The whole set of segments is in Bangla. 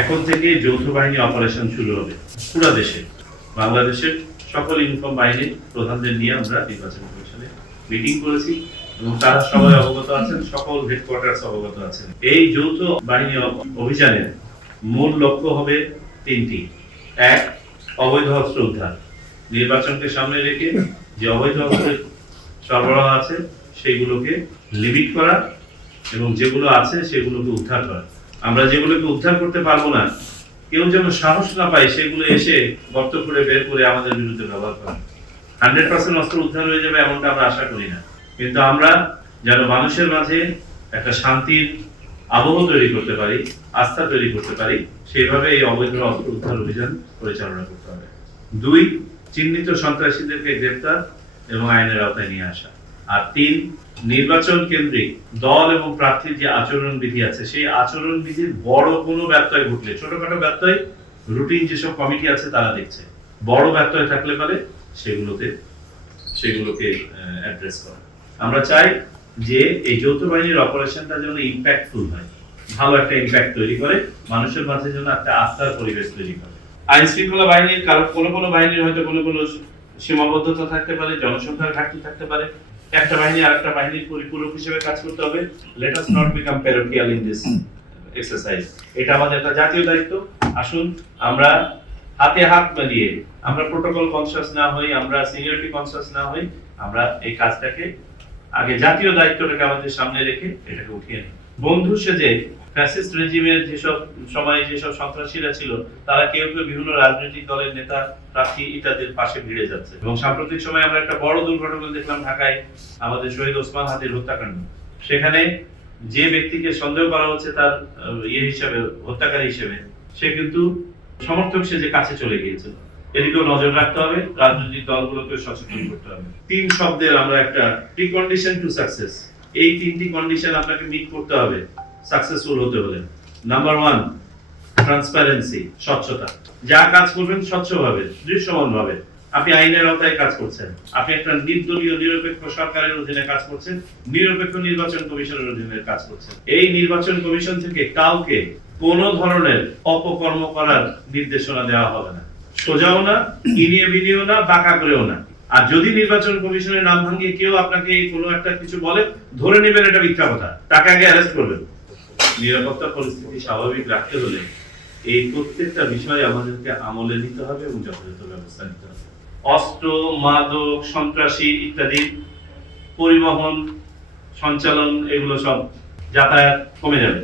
এখন থেকে যৌথ বাহিনী অপারেশন শুরু হবে পুরো দেশে। বাংলাদেশের সকল ইউনিফর্ম বাহিনীর প্রধানদের নিয়ে আমরা নির্বাচন কমিশনে মিটিং করেছি এবং তারা সবাই অবগত আছেন, সকল হেডকোয়ার্টার্স অবগত আছেন। এই যৌথ বাহিনী অভিযানের মূল লক্ষ্য হবে তিনটি। এক, অবৈধ অস্ত্র উদ্ধার। নির্বাচনকে সামনে রেখে যে অবৈধ অস্ত্রের সরবরাহ আছে সেগুলোকে লিমিট করা এবং যেগুলো আছে সেগুলোকে উদ্ধার করা। আমরা যেগুলোকে উদ্ধার করতে পারবো না, কেউ যেন সাহস না পায় সেগুলো এসে গর্ত করে বের করে আমাদের বিরুদ্ধে ব্যবহার করে। 100% অস্ত্র উদ্ধার হয়ে যাবে এমনটা আমরা আশা করি না, কিন্তু আমরা যেন মানুষের মাঝে একটা শান্তির আবহ তৈরি করতে পারি, আস্থা তৈরি করতে পারি, সেইভাবে এই অবৈধ অস্ত্র উদ্ধার অভিযান পরিচালনা করতে হবে। 2, চিহ্নিত সন্ত্রাসীদেরকে গ্রেফতার এবং আইনের আওতায় নিয়ে আসা। আর 3, নির্বাচন কেন্দ্রিক দল এবং প্রার্থীর যে আচরণ বিধি আছে সেই আচরণ বিধির বড় কোনো ব্যত্যয় ঘটলে, ছোটখাটো ব্যত্যয় রুটিন যেসব কমিটি আছে তারা দেখছে, বড় ব্যত্যয় থাকলে পারে সেগুলোকে অ্যাড্রেস করা। আমরা চাই যে এই যৌথ বাহিনীর অপারেশনটা যেন ইম্প্যাক্টফুল হয়, ভালো একটা ইম্প্যাক্ট তৈরি করে, মানুষের মাঝে যেন একটা আস্থার পরিবেশ তৈরি করে। আইন শৃঙ্খলা বাহিনীর কারণ কোনো বাহিনীর হয়তো কোনো সীমাবদ্ধতা থাকতে পারে, জনসংখ্যার ঘাটতি থাকতে পারে। একটা বাহিনী আরেকটা বাহিনীর পরিপূরক হিসেবে কাজ করতে হবে। Let us not become parochial in this exercise. এটা আমাদের একটা জাতীয় দায়িত্ব। আসুন আমরা হাতে হাত মিলিয়ে, আমরা প্রোটোকল কনসিয়াস না হই, আমরা সিনিয়রিটি কনসিয়াস না হই, আমরা এই কাজটাকে আগে জাতীয় দায়িত্বটাকে আমাদের সামনে রেখে এটাকে উঠিয়ে নিই। বন্ধু সেজে ফ্যাসিস্ট রেজিমের যেসব সময় যেসব সন্ত্রাসীরা ছিল তারা কেউ বিভিন্ন রাজনৈতিক দলের নেতা, প্রার্থী ইত্যাদির পাশে ভিড়ে যাচ্ছে। এবং সাম্প্রতিক সময় আমরা একটা বড় দুর্ঘটনা দেখলাম ঢাকায়, আমাদের শহীদ ওসমান হাদির হত্যাকাণ্ড। সেখানে যে ব্যক্তিকে সন্দেহ করা হচ্ছে তার হিসেবে, হত্যাকারী হিসেবে, সে কিন্তু সমর্থক সেজে কাছে চলে গিয়েছিল। এদিকেও নজর রাখতে হবে, রাজনৈতিক দলগুলোকে সচেতন করতে হবে। 3 শব্দের আমরা একটা প্রিকন্ডিশন টু সাকসেস, এই 3টি কন্ডিশন আপনাকে মিট করতে হবে সাকসেসফুল হতে হলে। নাম্বার 1, ট্রান্সপারেন্সি, স্বচ্ছতা। যা কাজ করবেন স্বচ্ছভাবে, দৃশ্যমানভাবে। আপনি আইনের আওতায় কাজ করছেন, আপনি একটা নির্দলীয় নিরপেক্ষ সরকারের অধীনে কাজ করছেন, নিরপেক্ষ নির্বাচন কমিশনের অধীনে কাজ করছেন। এই নির্বাচন কমিশন থেকে কাউকে কোনো ধরনের অপকর্ম করার নির্দেশনা দেওয়া হবে না, সোজাও না, ইনিয়ে বিনিয়েও না, বাঁকা করেও না। আর যদি নির্বাচন কমিশনের নাম ভাঙিয়ে কেউ আপনাকে কোনো একটা কিছু বলে, ধরে নেবেন এটা মিথ্যা কথা, তাকে আগে অ্যারেস্ট করবেন। নিরাপত্তা পরিস্থিতি স্বাভাবিক রাখতে হলে এই প্রত্যেকটা বিষয় আমাদেরকে আমলে নিতে হবে এবং যথাযথ ব্যবস্থা নিতে হবে। অস্ত্র, মাদক, সন্ত্রাসী ইত্যাদি পরিবহন, সঞ্চালন, এগুলো সব যাতায়াত কমে যাবে।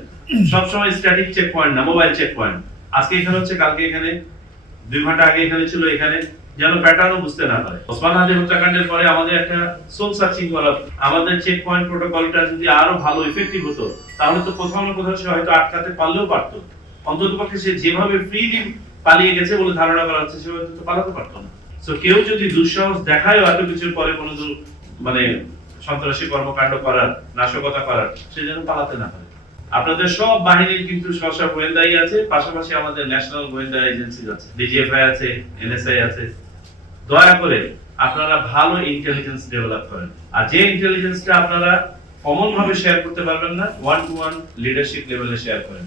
সবসময় স্ট্যাটিক চেক পয়েন্ট না, মোবাইল চেক পয়েন্ট। আজকে এখানে হচ্ছে, কালকে এখানে, 2 ঘন্টা আগে এখানে ছিল, এখানে, যেন প্যাটার্নও বুঝতে না পারে। ওসমান হাদি হত্যাকাণ্ডের পরে আমাদের একটা সোল সার্চিং করা, আমাদের চেক পয়েন্ট প্রোটোকলটা যদি আরো ভালো ইফেক্টিভ হতো, তাহলে তো কোথাও না কোথাও সে হয়তো আটকাতে পারলেও পারতো। অন্ততপক্ষে সে যেভাবে ফ্রিলি পালিয়ে গেছে বলে ধারণা করা হচ্ছে সেভাবে তো পালাতে পারতো না। তো কেউ যদি দুঃসাহস দেখায় এত কিছুর পরে কোনো সন্ত্রাসী কর্মকাণ্ড করার, নাশকতা করার, সে যেন পালাতে না পারে। আপনাদের সব বাহিনীর কিন্তু স্ব গোয়েন্দাই আছে, পাশাপাশি আমাদের ন্যাশনাল গোয়েন্দা এজেন্সি আছে, ডিজিএফআই আছে, এনএসআই আছে। দয়া করে আপনারা ভালো ইন্টেলিজেন্স ডেভেলপ করেন। আর যে ইন্টেলিজেন্সটা আপনারা কমন ভাবে শেয়ার করতে পারবেন না, 1-to-1 লিডারশিপ লেভেলে শেয়ার করেন।